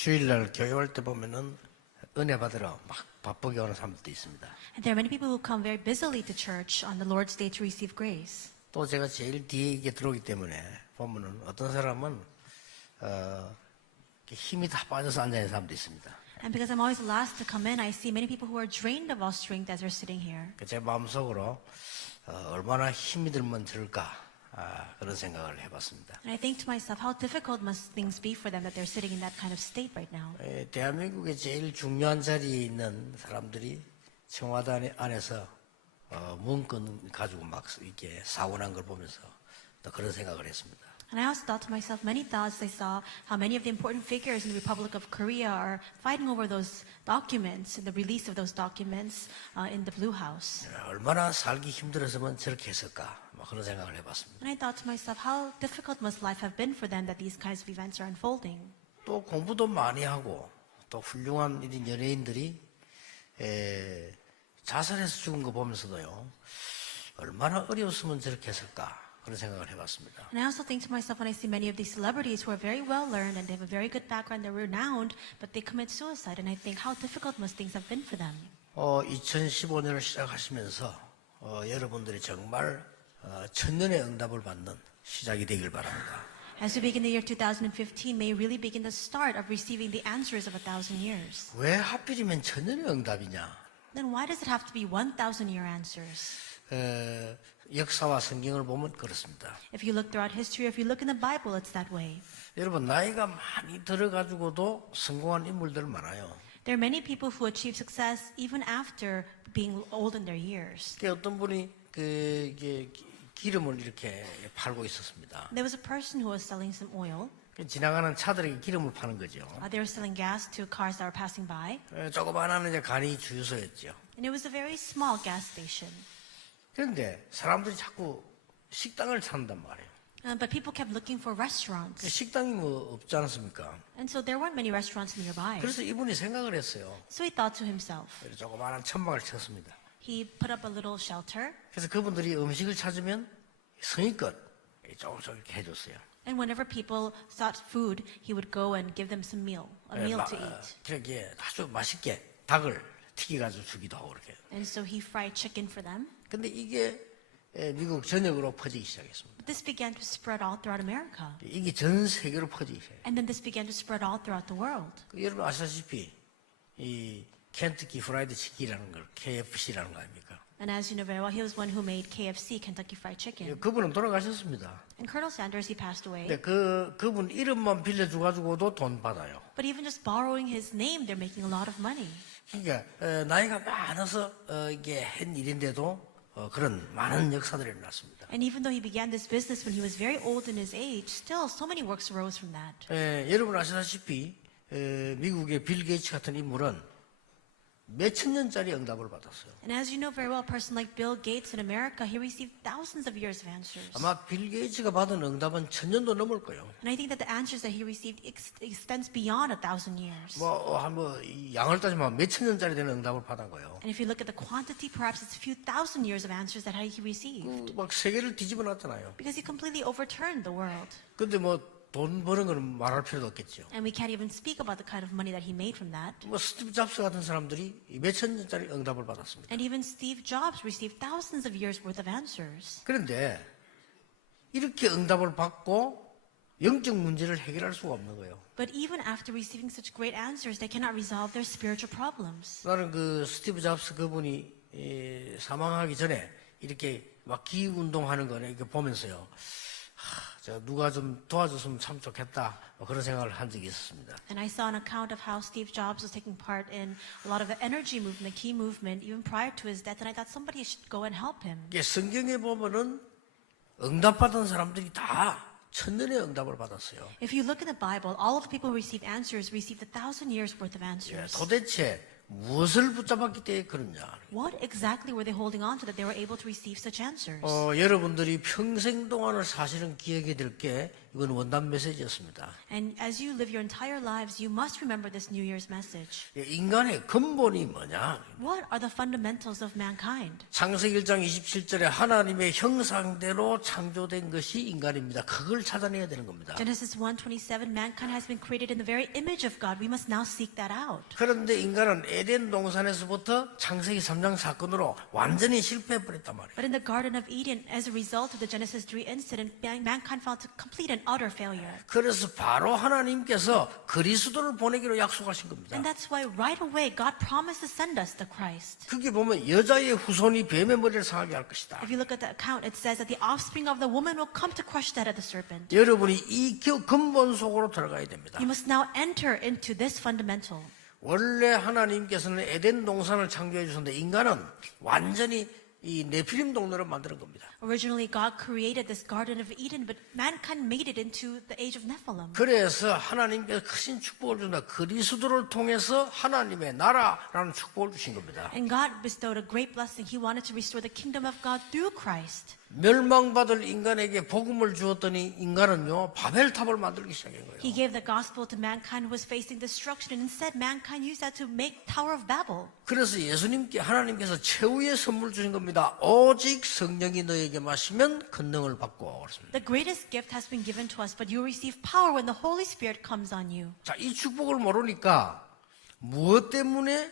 주일날 교회 올 때 보면은 은혜 받으러 막 바쁘게 오는 사람들도 있습니다. And there are many people who come very busily to church on the Lord's Day to receive grace. 또 제가 제일 뒤에 이게 들어오기 때문에 보면은 어떤 사람은 힘이 다 빠져서 앉아 있는 사람도 있습니다. And because I'm always the last to come in, I see many people who are drained of all strength as they're sitting here. 제 마음속으로 얼마나 힘이 들면 들까 그런 생각을 해봤습니다. And I think to myself, how difficult must things be for them that they're sitting in that kind of state right now? 대한민국에 제일 중요한 자리에 있는 사람들이 청와대 안에서 문건 가지고 막 이렇게 사고 난 걸 보면서 또 그런 생각을 했습니다. And I also thought to myself many thoughts. I saw how many of the important figures in the Republic of Korea are fighting over those documents and the release of those documents in the Blue House. 얼마나 살기 힘들어서만 저렇게 했을까 뭐 그런 생각을 해봤습니다. And I thought to myself, how difficult must life have been for them that these kinds of events are unfolding? 또 공부도 많이 하고 또 훌륭한 이런 연예인들이 자살해서 죽은 거 보면서도요 얼마나 어려웠으면 저렇게 했을까 그런 생각을 해봤습니다. And I also think to myself when I see many of these celebrities who are very well learned and they have a very good background, they're renowned, but they commit suicide. And I think how difficult must things have been for them? 2015년을 시작하시면서 여러분들이 정말 천년의 응답을 받는 시작이 되길 바랍니다. As we begin the year 2015, may really begin the start of receiving the answers of 1,000 years. 왜 하필이면 천년의 응답이냐? Then why does it have to be 1,000-year answers? 역사와 성경을 보면 그렇습니다. If you look throughout history, if you look in the Bible, it's that way. 여러분 나이가 많이 들어가지고도 성공한 인물들 많아요. There are many people who achieve success even after being old in their years. 어떤 분이 기름을 이렇게 팔고 있었습니다. There was a person who was selling some oil. 지나가는 차들에게 기름을 파는 거죠. They were selling gas to cars that were passing by. 조그마한 이제 간이 주유소였죠. And it was a very small gas station. 그런데 사람들이 자꾸 식당을 찾는단 말이에요. But people kept looking for restaurants. 식당이 뭐 없지 않습니까? And so there weren't many restaurants nearby. 그래서 이분이 생각을 했어요. So he thought to himself. 조그마한 천막을 쳤습니다. He put up a little shelter. 그래서 그분들이 음식을 찾으면 성의껏 조금씩 이렇게 해줬어요. And whenever people sought food, he would go and give them some meal, a meal to eat. 그렇게 아주 맛있게 닭을 튀겨가지고 주기도 하고 그렇게. And so he fried chicken for them. 근데 이게 미국 전역으로 퍼지기 시작했습니다. But this began to spread all throughout America. 이게 전 세계로 퍼지기 시작해요. And then this began to spread all throughout the world. 여러분 아시다시피 이 켄터키 프라이드 치킨이라는 걸 KFC라는 거 아닙니까? And as you know very well, he was one who made KFC, Kentucky Fried Chicken. 그분은 돌아가셨습니다. And Colonel Sanders, he passed away. 근데 그분 이름만 빌려줘가지고도 돈 받아요. But even just borrowing his name, they're making a lot of money. 그러니까 나이가 많아서 이게 한 일인데도 그런 많은 역사들이 일어났습니다. And even though he began this business when he was very old in his age, still so many works arose from that. 여러분 아시다시피 미국의 빌 게이츠 같은 인물은 몇천 년짜리 응답을 받았어요. And as you know very well, a person like Bill Gates in America, he received thousands of years of answers. 아마 빌 게이츠가 받은 응답은 1000년도 넘을 거예요. And I think that the answers that he received extends beyond 1,000 years. 양을 따지면 몇천 년짜리 되는 응답을 받았고요. And if you look at the quantity, perhaps it's a few thousand years of answers that he received. 막 세계를 뒤집어 놨잖아요. Because he completely overturned the world. 근데 돈 버는 거는 말할 필요도 없겠죠. And we can't even speak about the kind of money that he made from that. 스티브 잡스 같은 사람들이 몇천 년짜리 응답을 받았습니다. And even Steve Jobs received thousands of years worth of answers. 그런데 이렇게 응답을 받고 영적 문제를 해결할 수가 없는 거예요. But even after receiving such great answers, they cannot resolve their spiritual problems. 나는 스티브 잡스 그분이 사망하기 전에 이렇게 막 기후 운동하는 거를 이렇게 보면서요. 누가 좀 도와줬으면 참 좋겠다 그런 생각을 한 적이 있었습니다. And I saw an account of how Steve Jobs was taking part in a lot of the energy movement, the key movement, even prior to his death. And I thought somebody should go and help him. 이게 성경에 보면은 응답받은 사람들이 다 천년의 응답을 받았어요. If you look in the Bible, all of the people who received answers received 1,000 years worth of answers. 도대체 무엇을 붙잡았기 때문에 그러냐? What exactly were they holding on to that they were able to receive such answers? 여러분들이 평생 동안을 사실은 기억이 될 게 이건 원단 메시지였습니다. And as you live your entire lives, you must remember this New Year's message. 인간의 근본이 뭐냐? What are the fundamentals of mankind? 창세기 1장 27절에 하나님의 형상대로 창조된 것이 인간입니다. 그걸 찾아내야 되는 겁니다. Genesis 1:27, mankind has been created in the very image of God. We must now seek that out. 그런데 인간은 에덴 동산에서부터 창세기 3장 사건으로 완전히 실패해버렸단 말이에요. But in the Garden of Eden, as a result of the Genesis 3 incident, mankind fell to complete and utter failure. 그래서 바로 하나님께서 그리스도를 보내기로 약속하신 겁니다. And that's why right away God promised to send us the Christ. 그게 보면 여자의 후손이 뱀의 머리를 상하게 할 것이다. If you look at the account, it says that the offspring of the woman will come to crush the head of the serpent. 여러분이 이 근본 속으로 들어가야 됩니다. You must now enter into this fundamental. 원래 하나님께서는 에덴 동산을 창조해 주셨는데 인간은 완전히 이 네피림 동네를 만드는 겁니다. Originally, God created this Garden of Eden, but mankind made it into the age of Nephilim. 그래서 하나님께서 크신 축복을 준다. 그리스도를 통해서 하나님의 나라라는 축복을 주신 겁니다. And God bestowed a great blessing. He wanted to restore the kingdom of God through Christ. 멸망받을 인간에게 복음을 주었더니 인간은요 바벨탑을 만들기 시작한 거예요. He gave the gospel to mankind who was facing destruction, and instead mankind used that to make Tower of Babel. 그래서 예수님께 하나님께서 최후의 선물 주신 겁니다. 오직 성령이 너에게 마시면 권능을 받고 그렇습니다. The greatest gift has been given to us, but you receive power when the Holy Spirit comes on you. 자, 이 축복을 모르니까 무엇 때문에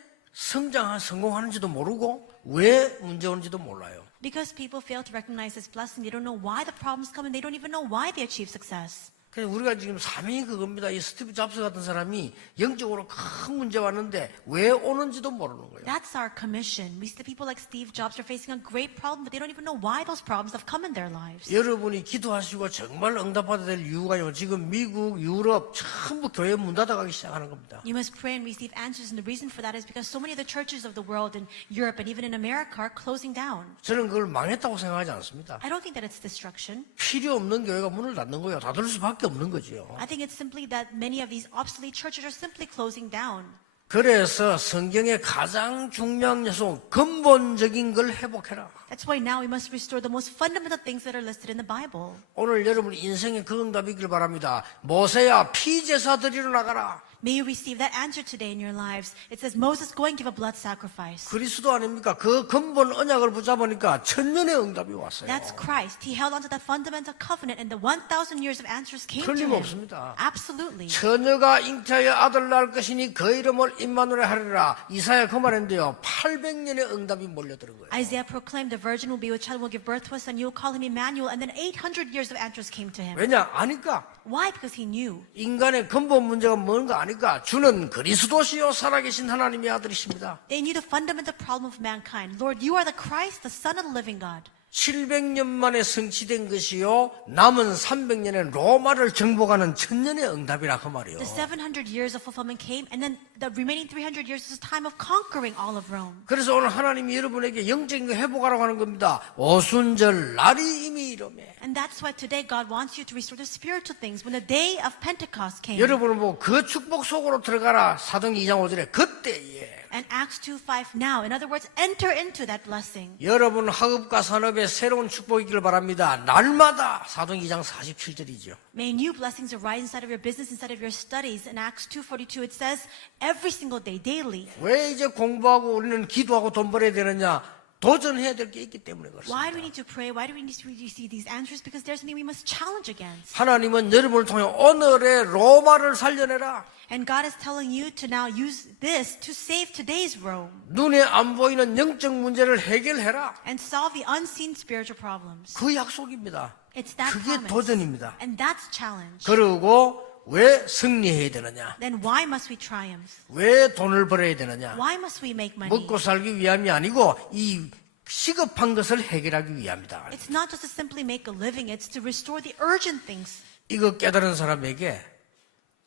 성공하는지도 모르고 왜 문제 오는지도 몰라요. Because people fail to recognize this blessing, they don't know why the problems come, and they don't even know why they achieve success. 그래서 우리가 지금 사명이 그겁니다. 이 스티브 잡스 같은 사람이 영적으로 큰 문제 왔는데 왜 오는지도 모르는 거예요. That's our commission. We see the people like Steve Jobs are facing a great problem, but they don't even know why those problems have come in their lives. 여러분이 기도하시고 정말 응답받아야 될 이유가요. 지금 미국, 유럽 전부 교회 문 닫아가기 시작하는 겁니다. You must pray and receive answers, and the reason for that is because so many of the churches of the world in Europe and even in America are closing down. 저는 그걸 망했다고 생각하지 않습니다. I don't think that it's destruction. 필요 없는 교회가 문을 닫는 거예요. 닫을 수밖에 없는 거지요. I think it's simply that many of these obsolete churches are simply closing down. 그래서 성경의 가장 중요한 요소, 근본적인 걸 회복해라. That's why now we must restore the most fundamental things that are listed in the Bible. 오늘 여러분 인생의 그 응답이 있길 바랍니다. 모세야 피제사 드리러 나가라. May you receive that answer today in your lives. It says, Moses, go and give a blood sacrifice. 그리스도 아닙니까? 그 근본 언약을 붙잡으니까 천년의 응답이 왔어요. That's Christ. He held on to that fundamental covenant, and the 1,000 years of answers came to him. 틀림없습니다. Absolutely. 처녀가 잉태하여 아들 낳을 것이니 그 이름을 임마누엘 하리라. 이사야 그 말인데요. 800년의 응답이 몰려드는 거예요. Isaiah proclaimed the virgin will be with child, will give birth to a son, you will call him Emmanuel, and then 800 years of answers came to him. 왜냐? 아니까. Why? Because he knew. 인간의 근본 문제가 뭔가 아니까. 주는 그리스도시요 살아계신 하나님의 아들이십니다. They knew the fundamental problem of mankind. Lord, you are the Christ, the Son of the living God. 700년 만에 성취된 것이요 남은 300년의 로마를 정복하는 천년의 응답이라 그 말이요. The 700 years of fulfillment came, and then the remaining 300 years is a time of conquering all of Rome. 그래서 오늘 하나님이 여러분에게 영적인 거 회복하라고 하는 겁니다. 오순절 날이 이미 이르매. And that's why today God wants you to restore the spiritual things. When the day of Pentecost came, 여러분은 뭐 그 축복 속으로 들어가라. 사도행전 2장 5절에 그때에 and Acts 2:5 now, in other words, enter into that blessing. 여러분 학업과 산업에 새로운 축복이 있기를 바랍니다. 날마다 사도행전 2장 47절이죠. May new blessings arise inside of your business, inside of your studies. In Acts 2:42 it says, every single day, daily. 왜 이제 공부하고 우리는 기도하고 돈 벌어야 되느냐? 도전해야 될 게 있기 때문에 Why do we 그렇습니다. need to pray? Why do we need to receive these answers? Because there's something we must challenge against. 하나님은 여러분을 통해 오늘의 로마를 살려내라. And God is telling you to now use this to save today's Rome 눈에 안 보이는 영적 문제를 해결해라. and solve the unseen spiritual problems. 그 약속입니다. It's that 그게 promise. 도전입니다. And that's challenge. 그리고 왜 승리해야 되느냐? Then why must we triumph? 왜 돈을 벌어야 되느냐? Why must we make money? 먹고 살기 위함이 아니고 이 시급한 것을 해결하기 위함이다. It's not just to simply make a living, it's to restore the urgent things. 이거 깨달은 사람에게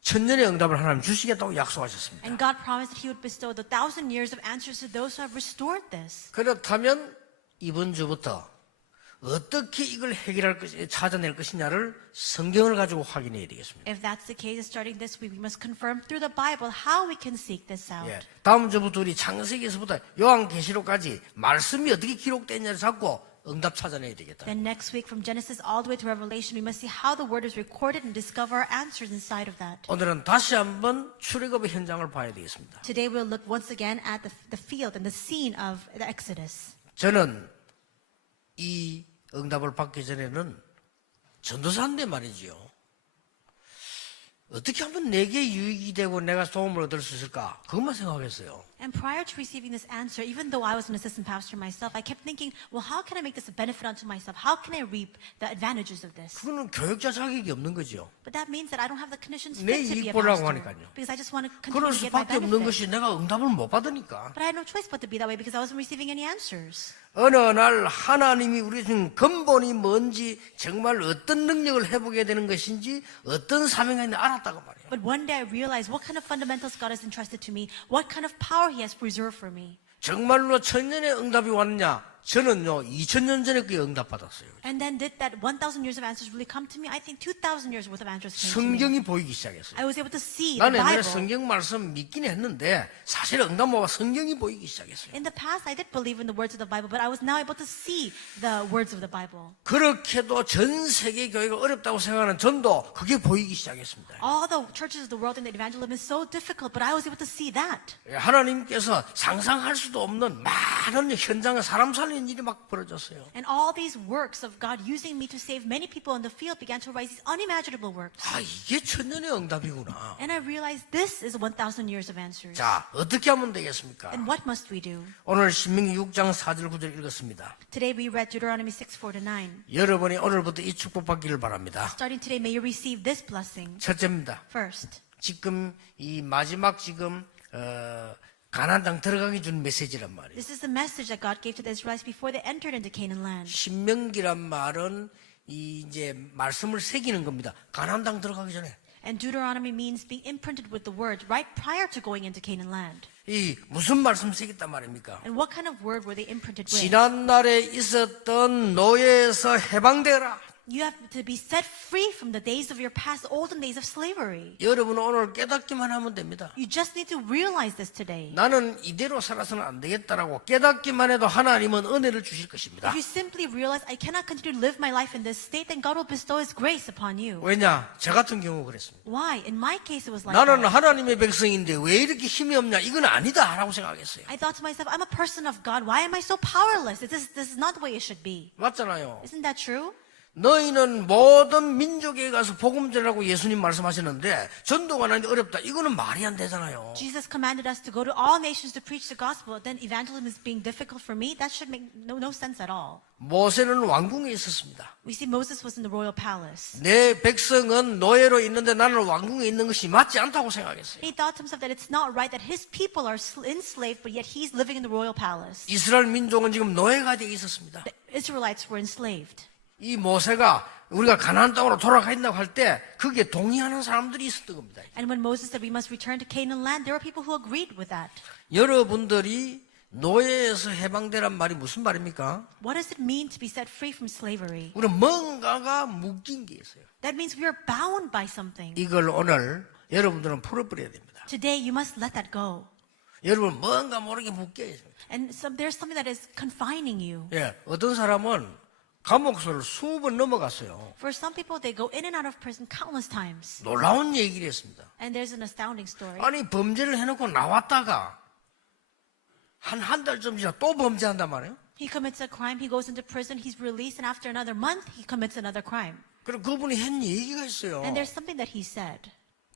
천년의 응답을 하나님 주시겠다고 약속하셨습니다. And God promised that He would bestow the 1,000 years of answers to those who have restored this. 그렇다면 이번 주부터 어떻게 이걸 해결할 것이 찾아낼 것이냐를 성경을 가지고 확인해야 되겠습니다. If that's the case, starting this week, we must confirm through the Bible how we can seek this out. 예, 다음 주부터 우리 창세기에서부터 요한계시록까지 말씀이 어떻게 기록됐냐를 잡고 응답 찾아내야 되겠다. Then next week, from Genesis all the way to Revelation, we must see how the word is recorded and discover answers inside of that. 오늘은 다시 한번 출애굽의 현장을 봐야 되겠습니다. Today we'll look once again at the field and the scene of the Exodus. 저는 이 응답을 받기 전에는 전도사인데 말이지요. 어떻게 하면 내게 유익이 되고 내가 도움을 얻을 수 있을까? 그것만 생각했어요. And prior to receiving this answer, even though I was an assistant pastor myself, I kept thinking, well, how can I make this a benefit unto myself? How can I reap the advantages of this? 그거는 교육자 자격이 없는 거죠. But that means that I don't have the conditions 내 fit to be a 이익 보려고 pastor. 하니까요. Because I just want to 그럴 continue to get my 수밖에 없는 benefit. 것이 내가 응답을 못 받으니까. But I had no choice but to be that way because I wasn't receiving any answers. 어느 날 하나님이 우리 중 근본이 뭔지 정말 어떤 능력을 해보게 되는 것인지 어떤 사명이 있는지 알았다고 말이에요. But one day I realized what kind of fundamentals God has entrusted to me, what kind of power He has preserved for me. 정말로 천년의 응답이 왔느냐? 저는요 2000년 전에 그 응답 받았어요. And then did that 1,000 years of answers really come to me? I think 2,000 years worth of answers came to me. 성경이 보이기 시작했어요. I was able to see the 나는 옛날에 Bible. 성경 말씀 믿긴 했는데 사실 응답 못 받아 성경이 보이기 시작했어요. In the past, I did believe in the words of the Bible, but I was now able to see the words of the Bible. 그렇게도 전 세계 교회가 어렵다고 생각하는 전도 그게 보이기 시작했습니다. All the churches of the world in the evangelism is so difficult, but I was able to see that. 하나님께서 상상할 수도 없는 많은 현장에 사람 살리는 일이 막 벌어졌어요. And all these works of God using me to save many people in the field began to rise these unimaginable works. 아, 이게 천년의 응답이구나. And I realized this is 1,000 years of answers. 자, 어떻게 하면 되겠습니까? And what must we do? 오늘 신명기 6장 4절 9절 읽었습니다. Today we read Deuteronomy 6:4-9. 여러분이 오늘부터 이 축복 받기를 바랍니다. Starting today, may you receive this blessing. 첫째입니다. First, 지금 이 마지막 가나안 땅 들어가기 준 메시지란 말이에요. this is the message that God gave to the Israelites before they entered into Canaan land. 신명기란 말은 이제 말씀을 새기는 겁니다. 가나안 땅 들어가기 전에. And Deuteronomy means being imprinted with the word right prior to going into Canaan land. 이 무슨 말씀 새겼단 말입니까? And what kind of word were they imprinted with? 지난날에 있었던 노예에서 해방되라. You have to be set free from the days of your past, olden days of slavery. 여러분은 오늘 깨닫기만 하면 됩니다. You just need to realize this today. 나는 이대로 살아서는 안 되겠다라고 깨닫기만 해도 하나님은 은혜를 주실 것입니다. If you simply realize, I cannot continue to live my life in this state, then God will bestow His grace upon you. 왜냐? 저 같은 경우 그랬습니다. Why? In my case, it was like 나는 that. 하나님의 백성인데 왜 이렇게 힘이 없냐? 이건 아니다 라고 생각했어요. I thought to myself, I'm a person of God. Why am I so powerless? This is not the way it should be. 맞잖아요. Isn't that true? 너희는 모든 민족에 가서 복음 전하라고 예수님 말씀하셨는데 전도가 나는데 어렵다. 이거는 말이 안 되잖아요. Jesus commanded us to go to all nations to preach the gospel. Then evangelism is being difficult for me? That should make no sense at all. 모세는 왕궁에 있었습니다. We see Moses was in the royal palace. 내 백성은 노예로 있는데 나는 왕궁에 있는 것이 맞지 않다고 생각했어요. He thought to himself that it's not right that his people are enslaved, but yet he's living in the royal palace. 이스라엘 민족은 지금 노예가 되어 있었습니다. The Israelites were enslaved. 이 모세가 우리가 가나안 땅으로 돌아가 있다고 할 때 그게 동의하는 사람들이 있었던 겁니다. And when Moses said we must return to Canaan land, there were people who agreed with that. 여러분들이 노예에서 해방되란 말이 무슨 말입니까? What does it mean to be set free from slavery? 우리는 뭔가가 묶인 게 있어요. That means we are bound by something. 이걸 오늘 여러분들은 풀어버려야 됩니다. Today, you must let that go. 여러분 뭔가 모르게 묶여 있어요. And there's something that is confining you. 예, 어떤 사람은 감옥소를 20번 넘어갔어요. For some people, they go in and out of prison countless times. 놀라운 얘기를 했습니다. And there's an astounding story. 아니 범죄를 해놓고 나왔다가 한 달쯤 지나 또 범죄한단 말이에요. He commits a crime, he goes into prison, he's released, and after another month, he commits another crime. 그리고 그분이 한 얘기가 있어요. And there's something that he said,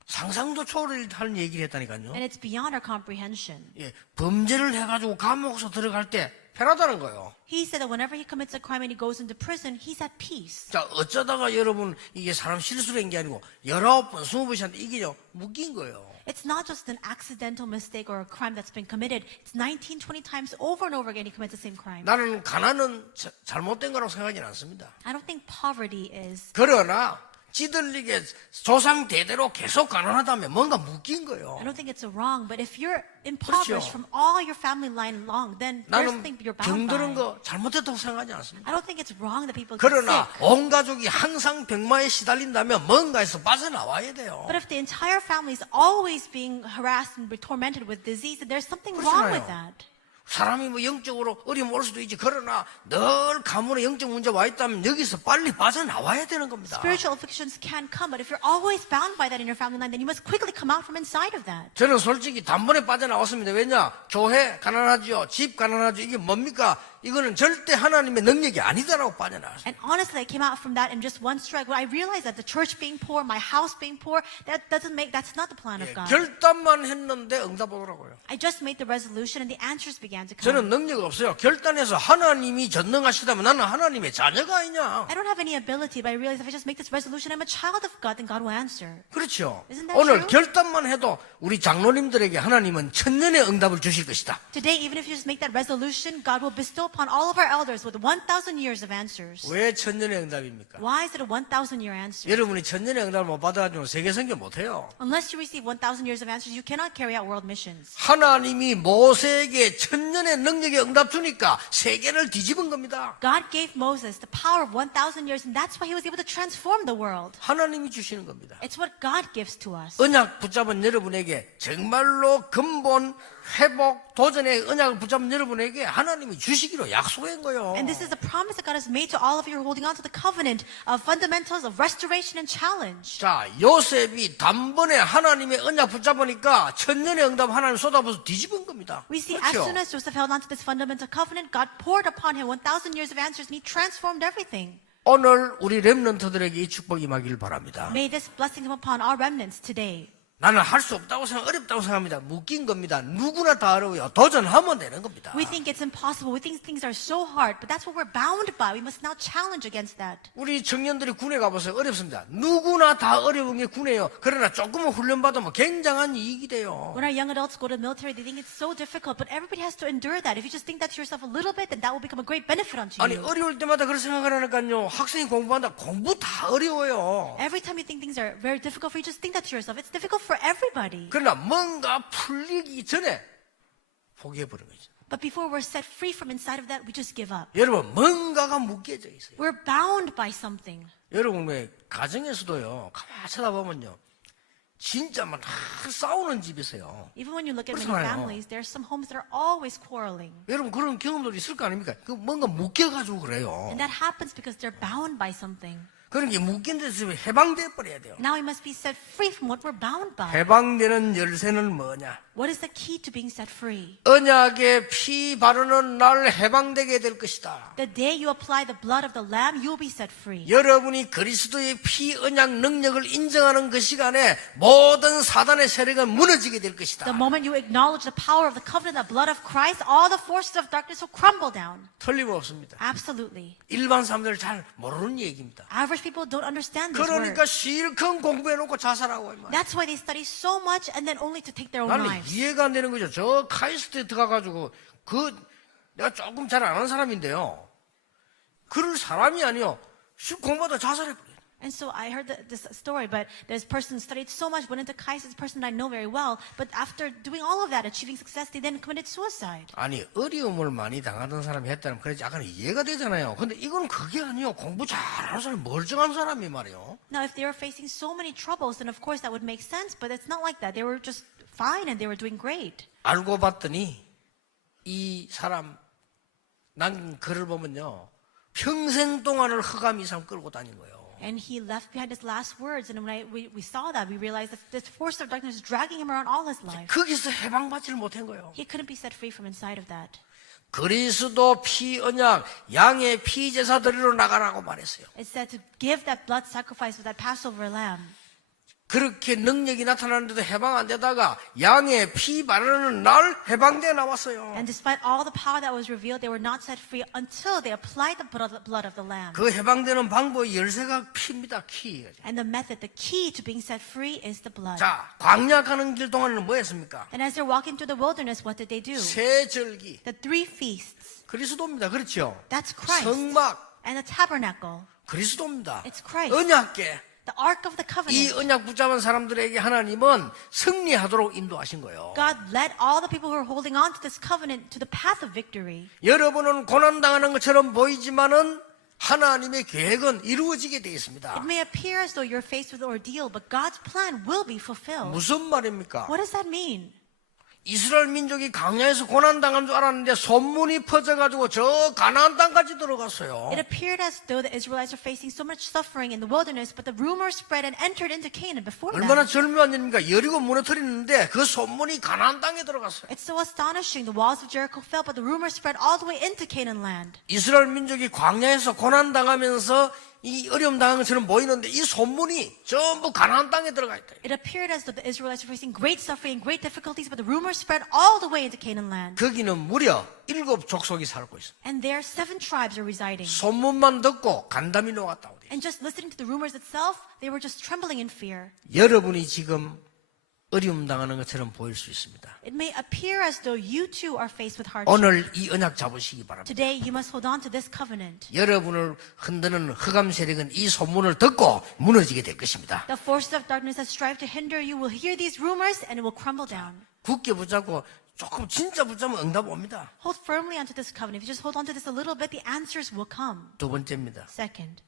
상상도 초월하는 얘기를 했다니까요. and it's beyond our comprehension. 예, 범죄를 해가지고 감옥소 들어갈 때 편하다는 거예요. He said that whenever he commits a crime and he goes into prison, he's at peace. 자, 어쩌다가 여러분 이게 사람 실수로 한 게 아니고 19번, 20번씩 이게 묶인 거예요. It's not just an accidental mistake or a crime that's been committed. It's 19, 20 times over and over again he commits the same crime. 나는 가난은 잘못된 거라고 생각하지는 않습니다. I don't think poverty is. 그러나 지들리게 조상 대대로 계속 가난하다면 뭔가 묶인 I 거예요. don't think it's wrong, but if you're impoverished 그렇죠. from all your family line long, then there's 나는 something you're bound 병드는 by. 거 잘못했다고 생각하지 않습니다. I don't think it's wrong that people get 그러나 sick. 온 가족이 항상 병마에 시달린다면 뭔가에서 빠져나와야 돼요. But if the entire family is always being harassed and tormented with disease, then there's something wrong with 그렇잖아요. that. 사람이 뭐 영적으로 어려움 올 수도 있지. 그러나 늘 가문에 영적 문제 와 있다면 여기서 빨리 빠져나와야 되는 겁니다. Spiritual afflictions can come, but if you're always bound by that in your family line, then you must quickly come out from inside of that. 저는 솔직히 단번에 빠져나왔습니다. 왜냐? 교회 가난하죠. 집 가난하죠. 이게 뭡니까? 이거는 절대 하나님의 능력이 아니다라고 빠져나왔어요. And honestly, I came out from that in just one strike. When I realized that the church being poor, my house being poor, that's not the plan of God. 결단만 했는데 응답 오더라고요. I just made the resolution and the answers began to 저는 come. 능력 없어요. 결단해서 하나님이 전능하시다면 나는 하나님의 자녀가 아니냐. I don't have any ability, but I realized if I just make this resolution, I'm a child of God, then God will answer. 그렇죠. Isn't that 오늘 true? 결단만 해도 우리 장로님들에게 하나님은 천년의 응답을 주실 것이다. Today, even if you just make that resolution, God will bestow upon all of our elders with 1,000 years of answers. 왜 천년의 응답입니까? Why is it a 1,000 year answer? 여러분이 천년의 응답을 못 받아가지고 세계 선교 못해요. Unless you receive 1,000 years of answers, you cannot carry out world missions. 하나님이 모세에게 천년의 능력의 응답 주니까 세계를 뒤집은 겁니다. God gave Moses the power of 1,000 years, and that's why he was able to transform the world. 하나님이 주시는 겁니다. It's what God gives to us. 언약 붙잡은 여러분에게 정말로 근본 회복 도전의 언약을 붙잡은 여러분에게 하나님이 주시기로 약속한 거예요. And this is a promise that God has made to all of you who are holding on to the covenant of fundamentals of restoration and challenge. 자, 요셉이 단번에 하나님의 언약 붙잡으니까 천년의 응답 하나님 쏟아부어서 뒤집은 겁니다. We see as 그렇죠? soon as Joseph held on to this fundamental covenant, God poured upon him 1,000 years of answers, and he transformed everything. 오늘 우리 렘넌트들에게 이 축복이 임하기를 바랍니다. May this blessing come upon our remnants today. 나는 할 수 없다고 어렵다고 생각합니다. 묶인 겁니다. 누구나 다 어려워요. 도전하면 되는 겁니다. We think it's impossible. We think things are so hard, but that's what we're bound by. We must now challenge against that. 우리 청년들이 군에 가보세요. 어렵습니다. 누구나 다 어려운 게 군이에요. 그러나 조금은 훈련받으면 굉장한 이익이 돼요. When our young adults go to the military, they think it's so difficult, but everybody has to endure that. If you just think that to yourself a little bit, then that will become a great benefit unto 아니 you. 어려울 때마다 그런 생각을 하니까요. 학생이 공부한다. 공부 다 어려워요. Every time you think things are very difficult for you, just think that to yourself. It's difficult for everybody. 그러나 뭔가 풀리기 전에 포기해버린 거죠. But before we're set free from inside of that, we just give up. 여러분 뭔가가 묶여져 있어요. We're bound by something. 여러분 왜 가정에서도요. 가만히 쳐다보면요. 진짜 막 싸우는 집이 있어요. Even when you look at many 그렇잖아요. families, there are some homes that are always quarreling. 여러분 그런 경험도 있을 거 아닙니까? 그 뭔가 묶여가지고 그래요. And that happens because they're bound by something. 그러니까 묶인 데서 해방돼 버려야 돼요. Now we must be set free from what we're bound by. 해방되는 열쇠는 뭐냐? What is the key to being set free? 언약의 피 바르는 날 해방되게 될 것이다. The day you apply the blood of the Lamb, you will be set free. 여러분이 그리스도의 피 언약 능력을 인정하는 그 시간에 모든 사단의 세력은 무너지게 될 것이다. The moment you acknowledge the power of the covenant, the blood of Christ, all the forces of darkness will crumble down. 틀림없습니다. Absolutely. 일반 사람들 잘 모르는 얘기입니다. Average people don't understand this 그러니까 word. 실컷 공부해놓고 자살하고 이 말이야. That's why they study so much and then only to take their own 나는 lives. 이해가 안 되는 거죠. 저 카이스트에 들어가가지고 내가 조금 잘 아는 사람인데요. 그럴 사람이 아니요. 공부하다 자살해버려요. And so I heard this story, but this person studied so much, went into KAIS, this person I know very well, but after doing all of that, achieving success, they then committed suicide. 아니 어려움을 많이 당하던 사람이 했다면 그래도 약간 이해가 되잖아요. 근데 이건 그게 아니요. 공부 잘하는 사람이 멀쩡한 사람이 말이에요. Now, if they were facing so many troubles, then of course that would make sense, but it's not like that. They were just fine and they were doing great. 알고 봤더니 이 사람 난 글을 보면요. 평생 동안을 흑암 이상 끌고 다닌 거예요. And he left behind his last words, and when we saw that, we realized that this force of darkness is dragging him around all his life. 거기서 해방받지를 못한 거예요. He couldn't be set free from inside of that. 그리스도 피 언약 양의 피 제사 드리러 나가라고 말했어요. It said to give that blood sacrifice with that Passover lamb. 그렇게 능력이 나타나는데도 해방 안 되다가 양의 피 바르는 날 해방돼 나왔어요. And despite all the power that was revealed, they were not set free until they applied the blood of the lamb. 그 해방되는 방법이 열쇠가 피입니다. 키. And the method, the key to being set free is the blood. 자, 광야 가는 길 동안에는 뭐 했습니까? And as they're walking through the wilderness, what did they do? 세 절기. The 3 feasts. 그리스도입니다. 그렇죠? That's Christ. 성막. And the tabernacle. 그리스도입니다. It's Christ. 언약궤. The ark of the 이 covenant. 언약 붙잡은 사람들에게 하나님은 승리하도록 인도하신 거예요. God led all the people who are holding on to this covenant to the path of victory. 여러분은 고난당하는 것처럼 보이지만은 하나님의 계획은 이루어지게 되어 있습니다. It may appear as though you're faced with ordeal, but God's plan will be fulfilled. 무슨 말입니까? What does that mean? 이스라엘 민족이 광야에서 고난당한 줄 알았는데 소문이 퍼져가지고 저 가나안 땅까지 들어갔어요. It appeared as though the Israelites were facing so much suffering in the wilderness, but the rumor spread and entered into Canaan before 얼마나 them. 절묘한 일입니까? 여리고 무너뜨리는데 그 소문이 가나안 땅에 들어갔어요. It's so astonishing. The walls of Jericho fell, but the rumor spread all the way into Canaan land. 이스라엘 민족이 광야에서 고난당하면서 이 어려움 당한 것처럼 보이는데 이 소문이 전부 가나안 땅에 들어가 있다. It appeared as though the Israelites were facing great suffering and great difficulties, but the rumor spread all the way into Canaan land. 거기는 무려 7 족속이 살고 있어. And there 7 tribes are residing. 소문만 듣고 간담이 녹았다고 돼. And just listening to the rumors itself, they were just trembling in fear. 여러분이 지금 어려움 당하는 것처럼 보일 수 있습니다. It may appear as though you too are faced with hardship. 오늘 이 언약 잡으시기 바랍니다. Today, you must hold on to this covenant. 여러분을 흔드는 흑암 세력은 이 소문을 듣고 무너지게 될 것입니다. The forces of darkness that strive to hinder you will hear these rumors and it will crumble down. 굳게 붙잡고 조금 진짜 붙잡으면 응답 옵니다. Hold firmly onto this covenant. If you just hold on to this a little bit, the answers will come. 두 번째입니다. Second,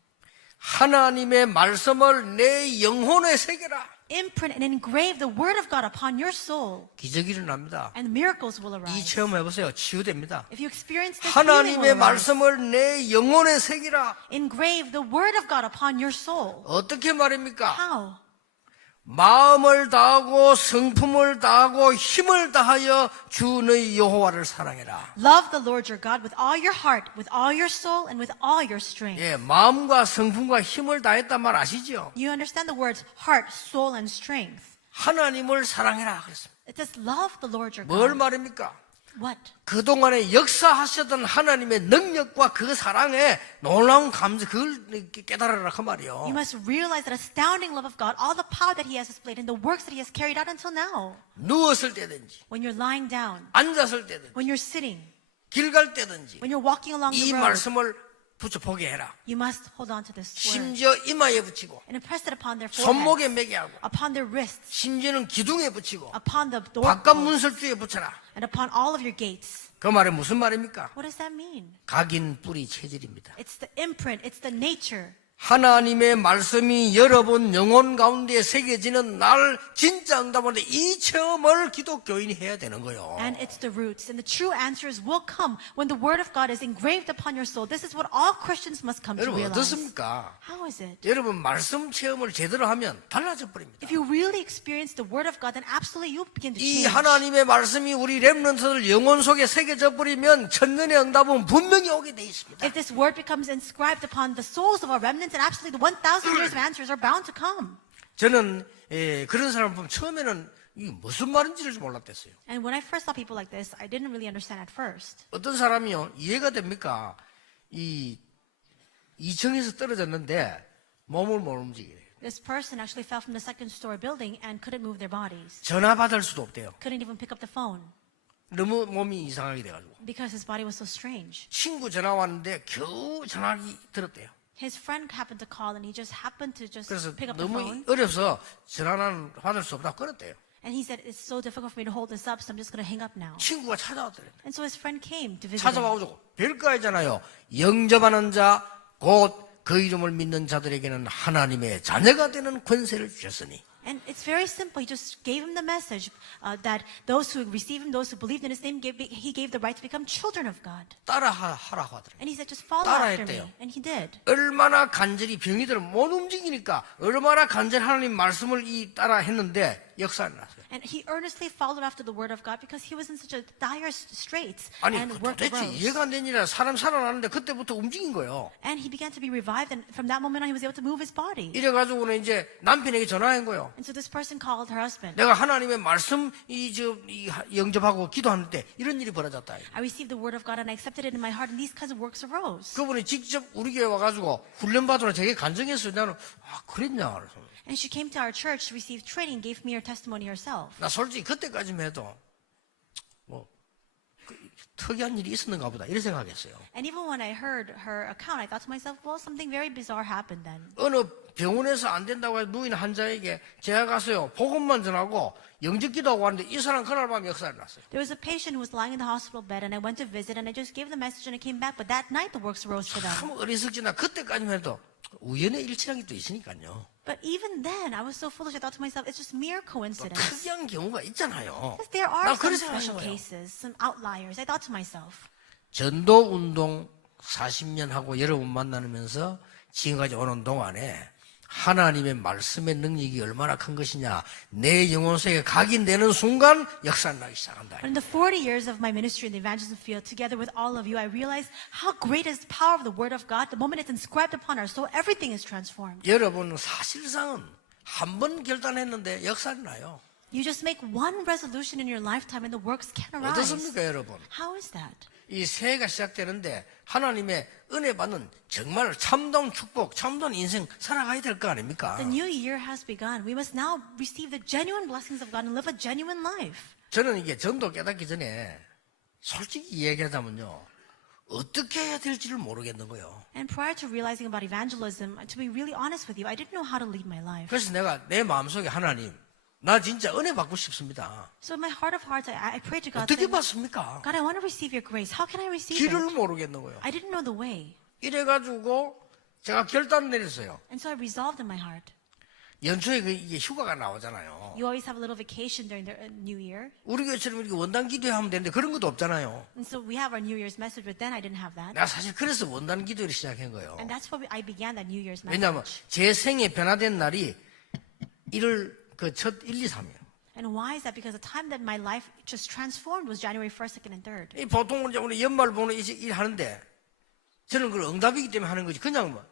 하나님의 말씀을 내 영혼에 새겨라. imprint and engrave the word of God upon your soul, 기적이 일어납니다. and miracles will 이 arise. 체험 해보세요. 치유됩니다. If you experience this, healing 하나님의 will arise. 말씀을 내 영혼에 새기라. Engrave the word of God upon your soul. 어떻게 말입니까? How? 마음을 다하고 성품을 다하고 힘을 다하여 주 너희 여호와를 사랑해라. Love the Lord your God with all your heart, with all your soul, and with all your strength. 예, 마음과 성품과 힘을 다했단 말 아시죠? You understand the words heart, soul, and strength. 하나님을 사랑해라 그랬습니다. It says love the Lord your 뭘 God. 말입니까? What? 그동안에 역사하셨던 하나님의 능력과 그 사랑에 놀라운 감사, 그걸 깨달으라 그 말이요. You must realize that astounding love of God, all the power that He has displayed, and the works that He has carried out until now. 누웠을 때든지, When you're lying down, 앉았을 때든지, when you're sitting, 길 갈 때든지 when you're walking along 이 the road, 말씀을 붙여 보게 해라. you must hold on to this word 심지어 이마에 붙이고 and impress it upon their 손목에 foreheads, 매게 하고 upon their wrists, 심지어는 기둥에 붙이고 upon the 바깥 doorposts, 문설주에 붙여라. and upon all of your gates. 그 말은 무슨 말입니까? What does that mean? 각인 뿌리 체질입니다. It's the imprint, it's the nature. 하나님의 말씀이 여러분 영혼 가운데 새겨지는 날 진짜 응답하는데 이 체험을 기독교인이 해야 되는 거예요. And it's the roots. And the true answers will come when the word of God is engraved upon your soul. This is what all Christians must come to 여러분 realize. 어떻습니까? How is it? 여러분 말씀 체험을 제대로 하면 달라져 버립니다. If you really experience the word of God, then absolutely you begin to 이 change. 하나님의 말씀이 우리 렘넌트들 영혼 속에 새겨져 버리면 천년의 응답은 분명히 오게 돼 있습니다. If this word becomes inscribed upon the souls of our remnants, then absolutely the 1,000 years of answers are bound to come. 저는 그런 사람 보면 처음에는 이게 무슨 말인지를 몰랐댔어요. And when I first saw people like this, I didn't really understand at first. 어떤 사람이요 이해가 됩니까? 이 2층에서 떨어졌는데 몸을 못 움직이래요. This person actually fell from the second story building and couldn't move their bodies. 전화 받을 수도 없대요. Couldn't even pick up the phone 너무 몸이 이상하게 돼가지고 because his body was so strange. 친구 전화 왔는데 겨우 전화기 들었대요. His friend happened to call and he just happened to just 그래서 pick up the 너무 phone. 어려서 전화는 받을 수 없다고 끊었대요. And he said, it's so difficult for me to hold this up, so I'm just going to hang up now. 친구가 찾아왔더래요. And so his friend came to visit him. 찾아와가지고 별거이잖아요. 영접하는 자 곧 그 이름을 믿는 자들에게는 하나님의 자녀가 되는 권세를 주셨으니 And it's very simple. He just gave him the message that those who receive him, those who believed in his name, he gave the right to become children of God. 따라하라고 하더래요. And he said, just follow after me. 따라했대요. And he did. 얼마나 간절히 병이들 못 움직이니까 얼마나 간절히 하나님 말씀을 따라 했는데 역사가 났어요. And he earnestly followed after the word of God because he was in such a dire straits 아니 and work 도대체 arose. 이해가 안 되니라 사람 살아나는데 그때부터 움직인 거예요. And he began to be revived, and from that moment on, he was able to move his body. 이래가지고는 이제 남편에게 전화한 거예요. And so this person called her husband. 내가 하나님의 말씀 영접하고 기도하는데 이런 일이 벌어졌다. I received the word of God and I accepted it in my heart, and these kinds of works arose. 그분이 직접 우리 교회 와가지고 훈련받으러 되게 간증했어요. 나는 그랬냐 그래서. And she came to our church to receive training, gave me her testimony herself. 나 솔직히 그때까지만 해도 특이한 일이 있었는가 보다 이런 생각했어요. And even when I heard her account, I thought to myself, well, something very bizarre happened then. 어느 병원에서 안 된다고 해서 누인 환자에게 제가 가서요 복음만 전하고 영접기도하고 왔는데 이 사람 그날 밤에 역사가 났어요. There was a patient who was lying in the hospital bed, and I went to visit, and I just gave the message, and I came back. But that night, the works arose for them. 참 어리석지나 그때까지만 해도 우연의 일치라는 게 또 있으니까요. But even then, I was so foolish. I thought to myself, it's just mere 또 coincidence. 특이한 경우가 있잖아요. Because there are 나 some 그래서 special 하는 거예요. cases, some outliers. I thought to myself, 전도 운동 40년 하고 여러분 만나면서 지금까지 오는 동안에 하나님의 말씀의 능력이 얼마나 큰 것이냐, 내 영혼 속에 각인되는 순간 역사가 나기 시작한다. but in the 40 years of my ministry in the evangelism field, together with all of you, I realized how great is the power of the Word of God. The moment it's inscribed upon our soul, everything is transformed. 여러분 사실상은 한 번 결단했는데 역사가 나요. You just make one resolution in your lifetime and the works can arise. 어떻습니까, 여러분? How is that? 이 새해가 시작되는데 하나님의 은혜 받는 정말 참다운 축복, 참다운 인생 살아가야 될 거 아닙니까? The new year has begun. We must now receive the genuine blessings of God and live a genuine life. 저는 이게 전도 깨닫기 전에 솔직히 얘기하자면요, 어떻게 해야 될지를 모르겠는 거예요. And prior to realizing about evangelism, to be really honest with you, I didn't know how to lead my life. 그래서 내가 내 마음속에 하나님, 나 진짜 은혜 받고 싶습니다. So in my heart of hearts, I prayed to God, 어떻게 saying, 받습니까? God, I want to receive your grace. How can I receive 길을 it? 모르겠는 거예요. I didn't know the way. 이래가지고 제가 결단을 내렸어요. And so I resolved in my heart. 연초에 이게 휴가가 나오잖아요. You always have a little vacation during the new year. 우리 교회처럼 이렇게 원단 기도하면 되는데 그런 것도 없잖아요. And so we have our New Year's message, but then I didn't have that. 내가 사실 그래서 원단 기도를 시작한 거예요. And that's why I began that New Year's 왜냐하면 message. 제 생에 변화된 날이 1월 그 첫 1, 2, 3이에요. And why is that? Because the time that my life just transformed was January 1st, 2nd, and 3rd. 이 보통 이제 우리 연말 보는 일 하는데 저는 그걸 응답이기 때문에 하는 거지. 그냥 뭐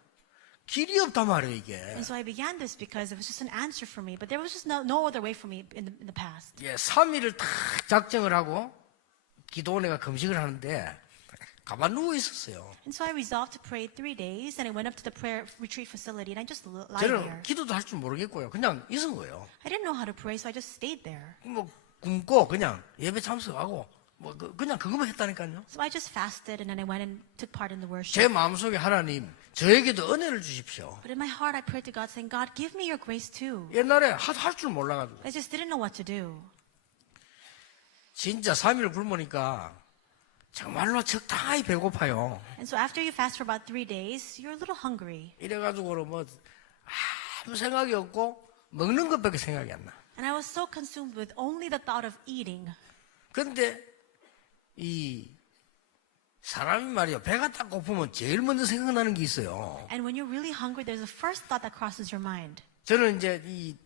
길이 없단 말이에요, 이게. And so I began this because it was just an answer for me, but there was just no other way for me in the past. 예, 3일을 딱 작정을 하고 기도원회가 금식을 하는데 가만 누워 있었어요. And so I resolved to pray 3 days, and I went up to the prayer retreat facility, and I just lied 저는 there. 기도도 할 줄 모르겠고요. 그냥 있은 거예요. I didn't know how to pray, so I just stayed there. 뭐 굶고 그냥 예배 참석하고 뭐 그냥 그것만 했다니까요. So I just fasted, and then I went and took part in the worship. 제 마음속에 하나님 저에게도 은혜를 주십시오. But in my heart, I prayed to God, saying, God, give me your grace too. 옛날에 할 줄 몰라가지고 I just didn't know what to do. 진짜 3일 굶으니까 정말로 적당히 배고파요. And so after you fast for about 3 days, you're a little hungry. 이래가지고 뭐 아무 생각이 없고 먹는 것밖에 생각이 안 나. And I was so consumed with only the thought of eating. 근데 이 사람이 말이요, 배가 딱 고프면 제일 먼저 생각나는 게 있어요. And when you're really hungry, there's a first thought that crosses your mind. 저는 이제 이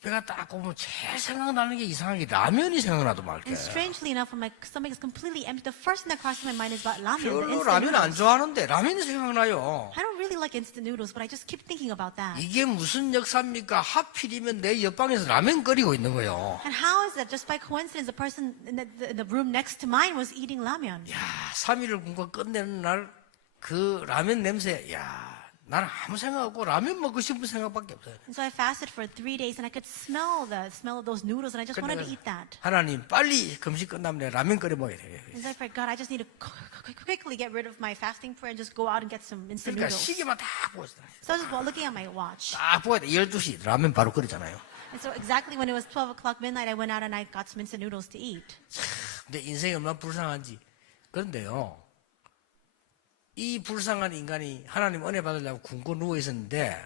배가 딱 고프면 제일 생각나는 게 이상하게 라면이 생각나도 말게. And strangely enough, when my stomach is completely empty, the first thing that crosses my mind is about ramen. the 별로 instant 라면 안 noodles. 좋아하는데 라면이 생각나요. I don't really like instant noodles, but I just keep thinking about that. 이게 무슨 역사입니까? 하필이면 내 옆방에서 라면 끓이고 있는 거예요. And how is that? Just by coincidence, the person in the room next to mine was eating ramyeon. 야, 3일을 굶고 끝내는 날 그 라면 냄새, 야, 나는 아무 생각 없고 라면 먹고 싶은 생각밖에 없어요. And so I fasted for 3 days, and I could smell the smell of those noodles, and I just wanted to eat that. 하나님 빨리 금식 끝나면 내가 라면 끓여 먹어야 돼요. And so I prayed, God, I just need to quickly get rid of my fasting prayer and just go out and get some instant 그러니까 noodles. 시계만 딱 보고 있어요. So I was just looking at my watch. 딱 보고 12시 라면 바로 끓이잖아요. And so exactly when it was 12 o'clock midnight, I went out and I got some instant noodles to eat. 근데 인생이 얼마나 불쌍한지. 그런데요, 이 불쌍한 인간이 하나님 은혜 받으려고 굶고 누워 있었는데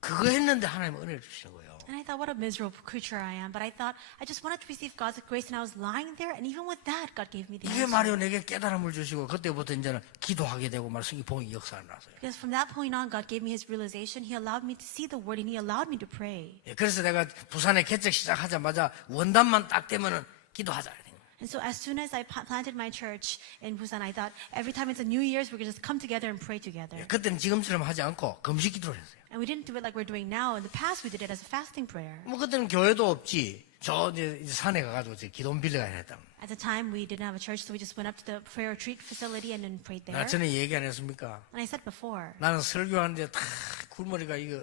그거 했는데 하나님 은혜를 주시는 거예요. And I thought, what a miserable creature I am. But I thought, I just wanted to receive God's grace, and I was lying there, and even with that, God gave me the 이게 answer. 말이요, 내게 깨달음을 주시고 그때부터 이제는 기도하게 되고 말씀이 봉이 역사가 났어요. Because from that point on, God gave me His realization. He allowed me to see the Word, and He allowed me to pray. 예, 그래서 내가 부산에 개척 시작하자마자 원단만 딱 되면은 기도하자. And so as soon as I planted my church in Busan, I thought, every time it's a New Year's, we're going to just come together and pray together. 예, 그때는 지금처럼 하지 않고 금식 기도를 했어요. And we didn't do it like we're doing now. In the past, we did it as a fasting prayer. 뭐 그때는 교회도 없지. 저 이제 산에 가가지고 이제 기도 빌려가 했다. At the time, we didn't have a church, so we just went up to the prayer retreat facility and then prayed there. 나 전에 얘기 안 했습니까? And I said before, 나는 설교하는데 다 굴머리가 이거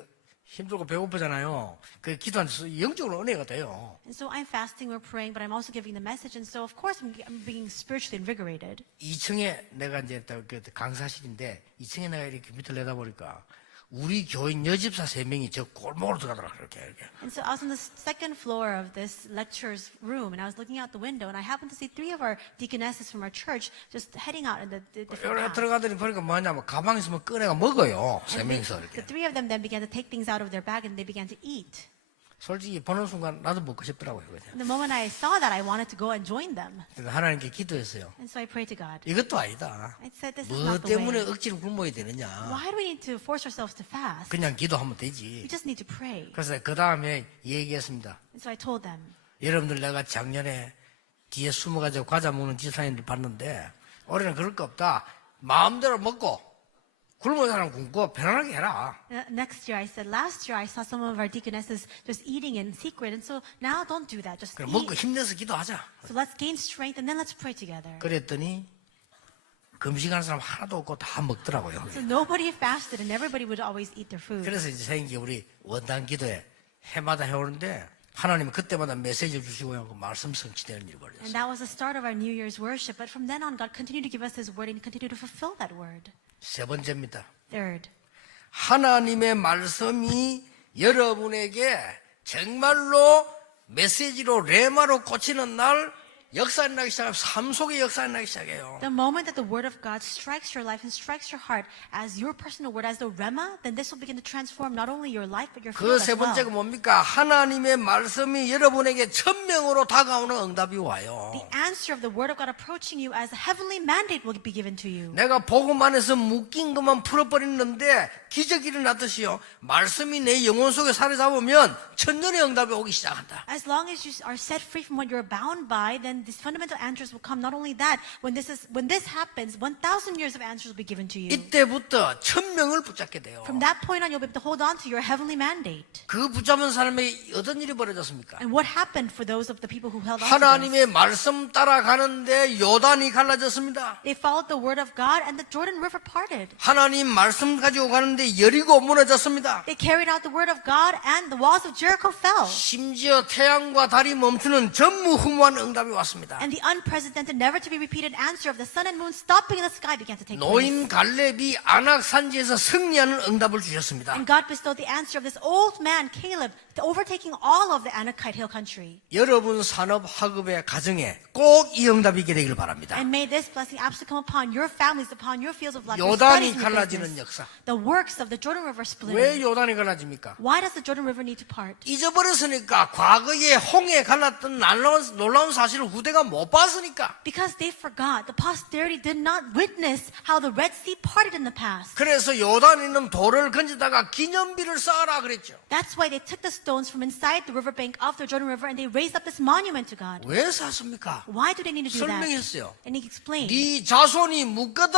힘들고 배고프잖아요. 그 기도하는 영적으로 은혜가 돼요. and so I'm fasting, we're praying, but I'm also giving the message. And so, of course, I'm being spiritually invigorated. 2층에 내가 이제 그 강사실인데 2층에 내가 이렇게 밑을 내다보니까 우리 교인 여집사 3명이 저 골목으로 들어가더라, 그렇게. And so I was on the second floor of this lecturer's room, and I was looking out the window, and I happened to see 3 of our deaconesses from our church just heading out in the different 여기 paths. 들어가더니 보니까 뭐냐면 가방 있으면 꺼내가 먹어요. 3명이서 The 이렇게. 3 of them then began to take things out of their bag, and they began to eat. 솔직히 보는 순간 나도 먹고 싶더라고요. And the moment I saw that, I wanted to go and join them. 그래서 하나님께 기도했어요. And so I prayed to God. 이것도 아니다. I said, this is 뭐 not the 때문에 way. 억지로 굶어야 되느냐. Why do we need to force ourselves to fast? 그냥 기도하면 We 되지. just need to pray. 그래서 그 다음에 얘기했습니다. And so I told them, 여러분들 내가 작년에 뒤에 숨어가지고 과자 먹는 지사님들 봤는데 올해는 그럴 거 없다. 마음대로 먹고 굶은 사람 굶고 편안하게 해라. next year, I said, last year I saw some of our deaconesses just eating in secret. And so now don't do that. Just 그래 먹고 eat. 힘내서 기도하자. So let's gain strength and then let's pray together. 그랬더니 금식하는 사람 하나도 없고 다 먹더라고요. So nobody fasted and everybody would always eat their food. 그래서 이제 생긴 게 우리 원단 기도에 해마다 해오는데 하나님은 그때마다 메시지를 주시고요. 그 말씀 성취되는 일이 And 벌어졌어요. that was the start of our New Year's worship. But from then on, God continued to give us His word and continued to fulfill that word. 세 번째입니다. Third, 하나님의 말씀이 여러분에게 정말로 메시지로 레마로 꽂히는 날 역사가 나기 시작하고 삶 속에 역사가 나기 시작해요. the moment that the word of God strikes your life and strikes your heart as your personal word, as the rema, then this will begin to transform not only your life but your 그 field 세 as well. 번째가 뭡니까? 하나님의 말씀이 여러분에게 천명으로 다가오는 응답이 와요. The answer of the word of God approaching you as a heavenly mandate will be given to you. 내가 복음 안에서 묶인 것만 풀어버리는데 기적이 일어났듯이요. 말씀이 내 영혼 속에 사로잡으면 천년의 응답이 오기 시작한다. As long as you are set free from what you're bound by, then these fundamental answers will come. Not only that, when this happens, 1,000 years of answers will be given to you. 이때부터 천명을 붙잡게 돼요. From that point on, you'll be able to hold on to your heavenly mandate. 그 붙잡은 사람에게 어떤 일이 벌어졌습니까? And what happened for those of the people who held on to 하나님의 those? 말씀 따라가는데 요단이 갈라졌습니다. They followed the word of God, and the Jordan River parted. 하나님 말씀 가지고 가는데 여리고 무너졌습니다. They carried out the word of God, and the walls of Jericho fell. 심지어 태양과 달이 멈추는 전무후무한 응답이 왔습니다. And the unprecedented, never to be repeated answer of the sun and moon stopping in the sky began to take place. 노인 갈렙이 안악산지에서 승리하는 응답을 주셨습니다. And God bestowed the answer of this old man, Caleb, to overtaking all of the Anakite hill country. 여러분 산업 학업의 가정에 꼭 이 응답이 있게 되기를 바랍니다. And may this blessing absolutely come upon your families, upon your fields of life, your 요단이 studies, and your 갈라지는 business. 역사. The works of the Jordan River splitting. 왜 요단이 갈라집니까? Why does the Jordan River need to part? 잊어버렸으니까 과거에 홍해 갈랐던 놀라운 사실을 후대가 못 봤으니까. Because they forgot. The posterity did not witness how the Red Sea parted in the past. 그래서 요단에 있는 돌을 건지다가 기념비를 쌓아라 그랬죠. That's why they took the stones from inside the riverbank of the Jordan River and they raised up this monument to God. 왜 샀습니까? Why do they need to do that? 설명했어요. And he explained. 네 자손이 묻거든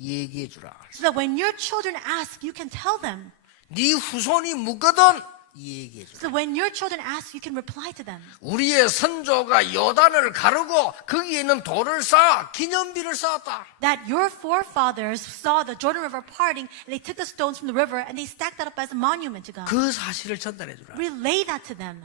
얘기해 주라. So that when your children ask, you can tell them. 네 후손이 묻거든 얘기해 주라. So when your children ask, you can reply to them. 우리의 선조가 요단을 가르고 거기에 있는 돌을 쌓아 기념비를 쌓았다. That your forefathers saw the Jordan River parting and they took the stones from the river and they stacked that up as a monument to God. 그 사실을 전달해 주라. Relay that to them.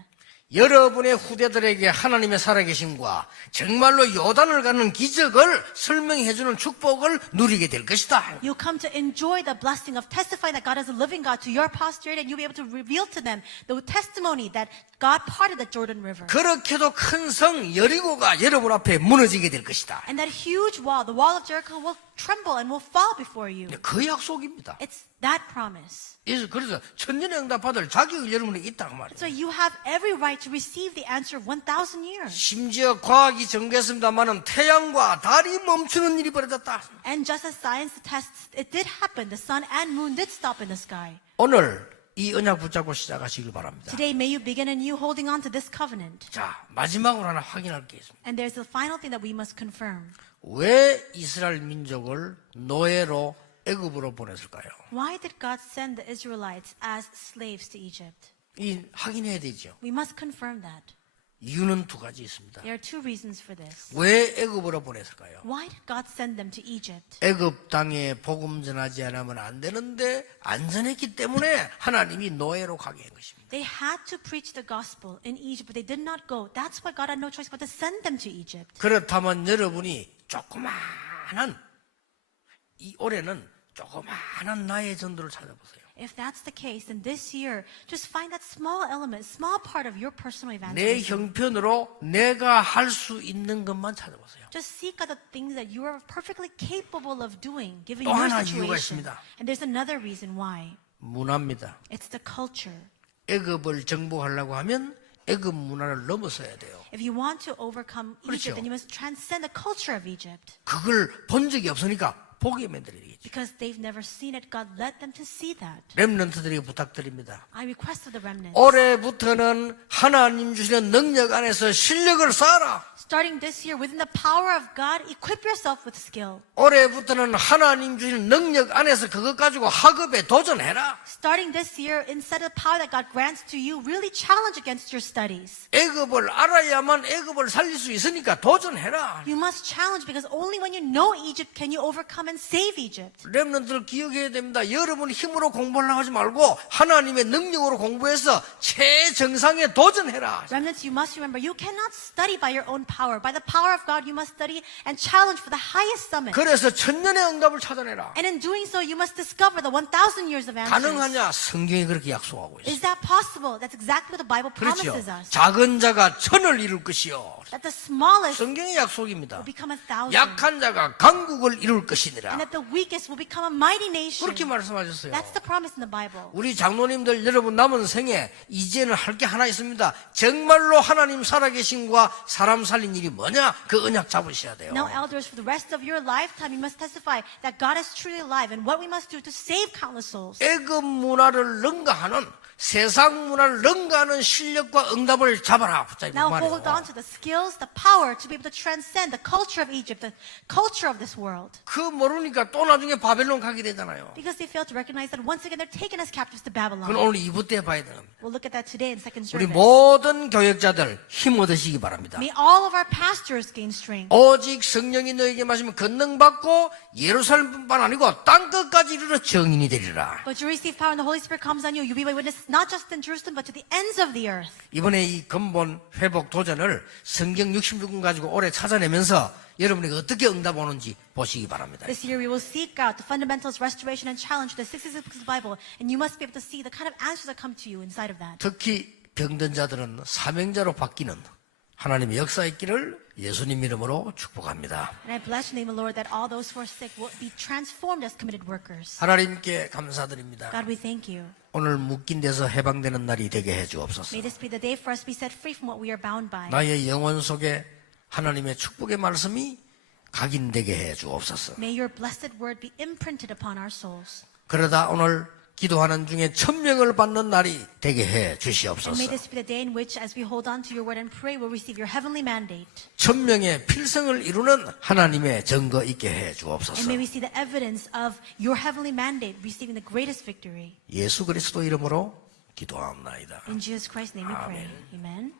여러분의 후대들에게 하나님의 살아계심과 정말로 요단을 가는 기적을 설명해 주는 축복을 누리게 될 것이다. You'll come to enjoy the blessing of testifying that God is a living God to your posterity, and you'll be able to reveal to them the testimony that God parted the Jordan River. 그렇게도 큰 성 여리고가 여러분 앞에 무너지게 될 것이다. And that huge wall, the wall of Jericho, will tremble and will fall before you. 그 약속입니다. It's that promise. 그래서 천년의 응답 받을 자격이 여러분에게 있다고 말이에요. So you have every right to receive the answer of 1,000 years. 심지어 과학이 전개했습니다마는 태양과 달이 멈추는 일이 벌어졌다. And just as science attests, it did happen. The sun and moon did stop in the sky. 오늘 이 언약 붙잡고 시작하시길 바랍니다. Today, may you begin anew holding on to this covenant. 자, 마지막으로 하나 확인할 게 있습니다. And there's the final thing that we must confirm. 왜 이스라엘 민족을 노예로 애굽으로 보냈을까요? Why did God send the Israelites as slaves to Egypt? 이 확인해야 되죠. We must confirm that. 이유는 두 가지 있습니다. There are two reasons for this. 왜 애굽으로 보냈을까요? Why did God send them to Egypt? 애굽 땅에 복음 전하지 않으면 안 되는데 안전했기 때문에 하나님이 노예로 가게 한 것입니다. They had to preach the gospel in Egypt, but they did not go. That's why God had no choice but to send them to Egypt. 그렇다면 여러분이 조그마한 이 올해는 조그마한 나의 전도를 찾아보세요. If that's the case, then this year, just find that small element, small part of your personal 내 evangelism. 형편으로 내가 할 수 있는 것만 찾아보세요. Just seek out the things that you are perfectly capable of doing, given 또 your 하나 이유가 situation. 있습니다. And there's another reason why. 문화입니다. It's the culture. 애굽을 정복하려고 하면 애굽 문화를 넘어서야 돼요. If you want to overcome 그렇죠. Egypt, then you must transcend the culture of Egypt. 그걸 본 적이 없으니까 보게 만들어야겠죠. Because they've never seen it, God led them to see that. 렘넌트들에게 부탁드립니다. I request of the remnants. 올해부터는 하나님 주시는 능력 안에서 실력을 쌓아라. Starting this year, within the power of God, equip yourself with skill. 올해부터는 하나님 주시는 능력 안에서 그것 가지고 학업에 도전해라. Starting this year, inside of the power that God grants to you, really challenge against your studies. 애굽을 알아야만 애굽을 살릴 수 있으니까 도전해라. You must challenge because only when you know Egypt can you overcome and save Egypt. 렘넌트를 기억해야 됩니다. 여러분 힘으로 공부하려고 하지 말고 하나님의 능력으로 공부해서 최정상에 도전해라. Remnants, you must remember, you cannot study by your own power. By the power of God, you must study and challenge for the highest summit. 그래서 천년의 응답을 찾아내라. And in doing so, you must discover the 1,000 years of answers. 가능하냐? 성경이 그렇게 약속하고 있어요. Is that possible? That's exactly what the Bible 그렇죠. promises us. 작은 자가 천을 이룰 것이요. That the smallest 성경의 약속입니다. will become 1,000. 약한 자가 강국을 이룰 것이니라. And that the weakest will become a mighty nation. 그렇게 말씀하셨어요. That's the promise in the Bible. 우리 장로님들 여러분 남은 생에 이제는 할 게 하나 있습니다. 정말로 하나님 살아계신과 사람 살린 일이 뭐냐? 그 언약 잡으셔야 돼요. Now, elders, for the rest of your lifetime, you must testify that God is truly alive and what we must do to save countless souls. 애굽 문화를 능가하는 세상 문화를 능가하는 실력과 응답을 잡아라. 붙잡고 Now hold on 말이에요. to the skills, the power to be able to transcend the culture of Egypt, the culture of this world. 그 모르니까 또 나중에 바벨론 가게 되잖아요. Because they fail to recognize that once again they're taken as captives to 그건 Babylon. 오늘 2부 때 봐야 되는 겁니다. We'll look at that today in second 우리 service. 모든 교역자들 힘 얻으시기 바랍니다. May all of our pastors gain strength. 오직 성령이 너에게 마시면 권능받고 예루살렘뿐만 아니고 땅끝까지 이르러 증인이 되리라. But you receive power and the Holy Spirit comes on you. You'll be my witness not just in Jerusalem but to the ends of the earth. 이번에 이 근본 회복 도전을 성경 66권 가지고 올해 찾아내면서 여러분에게 어떻게 응답 오는지 보시기 바랍니다. This year we will seek out the fundamentals, restoration, and challenge the 66 books of the Bible. And you must be able to see the kind of answers that come to you inside of that. 특히 병든 자들은 사명자로 바뀌는 하나님의 역사 있기를 예수님 이름으로 축복합니다. And I bless the name of the Lord that all those who are sick will be transformed as committed workers. 하나님께 감사드립니다. God, we thank you. 오늘 묶인 데서 해방되는 날이 되게 해주옵소서. May this be the day for us to be set free from what we are bound by. 나의 영혼 속에 하나님의 축복의 말씀이 각인되게 해주옵소서. May your blessed word be imprinted upon our souls. 그러다 오늘 기도하는 중에 천명을 받는 날이 되게 해 And 주시옵소서. may this be the day in which, as we hold on to your word and pray, we'll receive your heavenly mandate. 천명의 필성을 이루는 하나님의 증거 있게 해 주옵소서. And may we see the evidence of your heavenly mandate receiving the greatest victory. 예수 그리스도 이름으로 기도하옵나이다. In Jesus Christ's name we pray. Amen.